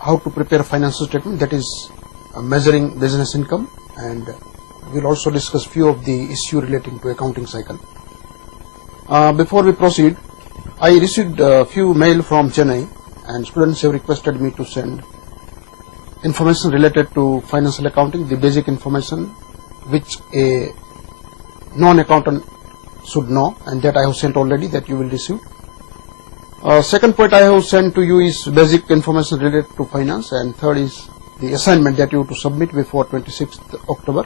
how to prepare financial statement, that is measuring business income, and we'll also discuss few of the issue relating to accounting cycle. Before we proceed, I received a few mail from Chennai, and students have requested me to send information related to financial accounting, the basic information which a non-accountant should know, and that I have sent already, that you will receive. Second point I have sent to you is basic information related to finance, and third is the assignment that you have to submit before 26th October.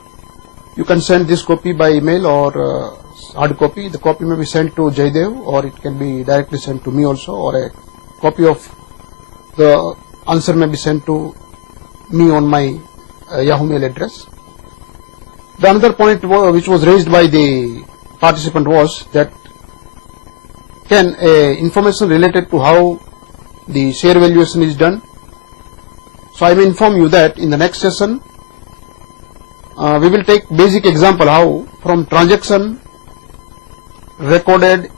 You can send this copy by email or hard copy. The copy may be sent to Jaydev, or it can be directly sent to me also, or a copy of the answer may be sent to me on my Yahoo mail address. The another point which was raised by the participant was that can information related to how the share valuation is done. So I will inform you that in the next session we will take basic example how from transaction recorded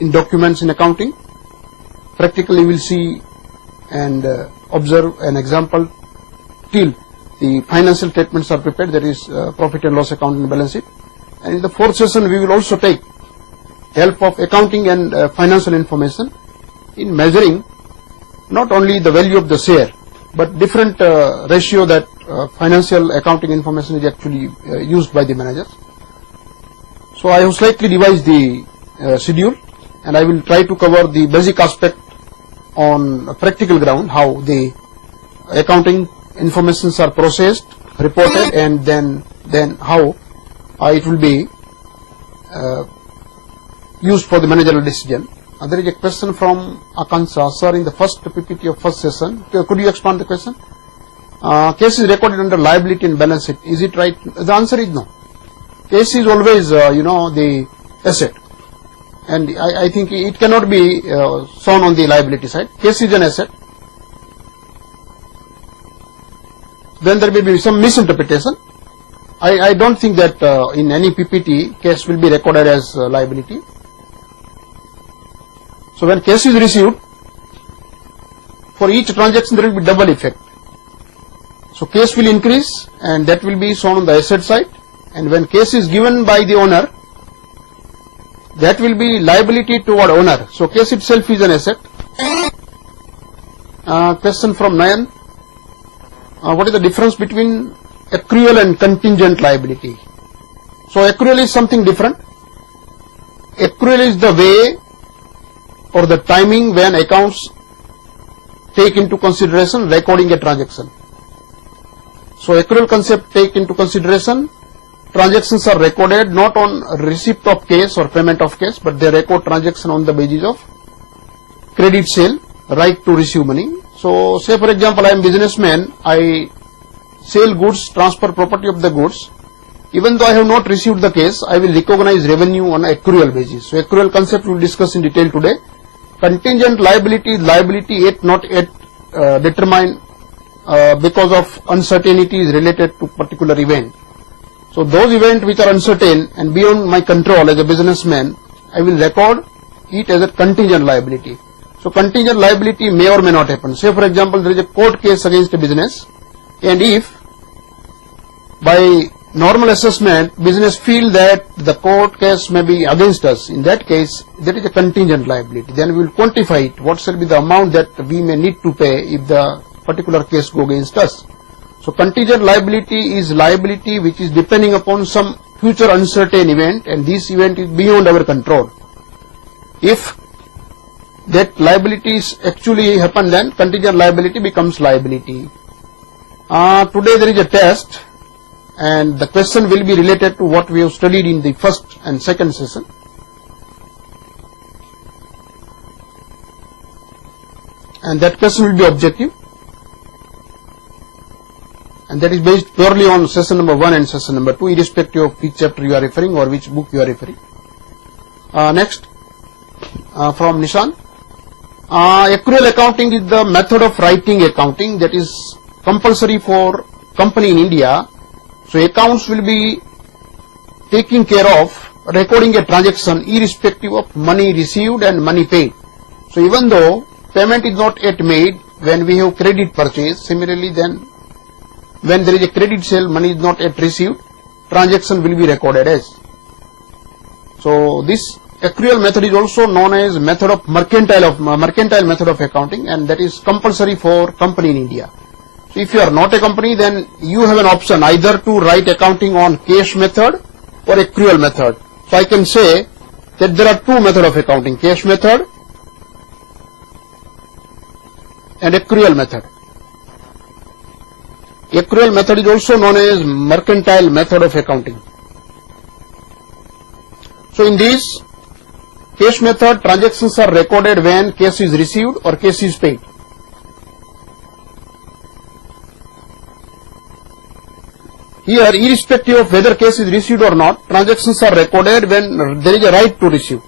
in documents in accounting. Practically we will see and observe an example till the financial statements are prepared, that is profit and loss account and balance sheet. And in the fourth session we will also take help of accounting and financial information in measuring not only the value of the share but different ratio that financial accounting information is actually used by the managers. So I have slightly revised the schedule, and I will try to cover the basic aspect on a practical ground, how the accounting informations are processed, reported, and then how it will be used for the managerial decision. There is a question from Akansha, sir, in the first PPT of first session. Could you expand the question? Case is recorded under liability and balance sheet. Is it right? The answer is no. Case is always, the asset, and I think it cannot be shown on the liability side. Case is an asset. Then there may be some misinterpretation. I don't think that in any PPT case will be recorded as liability. So when case is received, for each transaction there will be double effect. So case will increase, and that will be shown on the asset side, and when case is given by the owner, that will be liability toward owner. So case itself is an asset. Question from Nayan. What is the difference between accrual and contingent liability? So accrual is something different. Accrual is the way or the timing when accounts take into consideration recording a transaction. So accrual concept take into consideration transactions are recorded not on receipt of case or payment of case, but they record transaction on the basis of credit sale, right to receive money. So say for example I am businessman, I sell goods, transfer property of the goods. Even though I have not received the case, I will recognize revenue on accrual basis. So accrual concept we will discuss in detail today. Contingent liability is liability yet not yet determined because of uncertainties related to particular event. So those events which are uncertain and beyond my control as a businessman, I will record it as a contingent liability. So contingent liability may or may not happen. Say for example there is a court case against a business, and if by normal assessment business feel that the court case may be against us, in that case that is a contingent liability. Then we will quantify it, what shall be the amount that we may need to pay if the particular case go against us. So contingent liability is liability which is depending upon some future uncertain event, and this event is beyond our control. If that liabilities actually happen, then contingent liability becomes liability. Today there is a test, and the question will be related to what we have studied in the first and second session. And that question will be objective, and that is based purely on session number 1 and session number 2, irrespective of which chapter you are referring or which book you are referring. Next, from Nishan. Accrual accounting is the method of writing accounting that is compulsory for company in India. So accounts will be taking care of recording a transaction irrespective of money received and money paid. So even though payment is not yet made, when we have credit purchase. Similarly, then when there is a credit sale, money is not yet received, transaction will be recorded as. So this accrual method is also known as method of mercantile method of accounting, and that is compulsory for company in India. So if you are not a company, then you have an option either to write accounting on cash method or accrual method. So I can say that there are two methods of accounting, cash method and accrual method. Accrual method is also known as mercantile method of accounting. So in this cash method, transactions are recorded when cash is received or cash is paid. Here, irrespective of whether cash is received or not, transactions are recorded when there is a right to receive.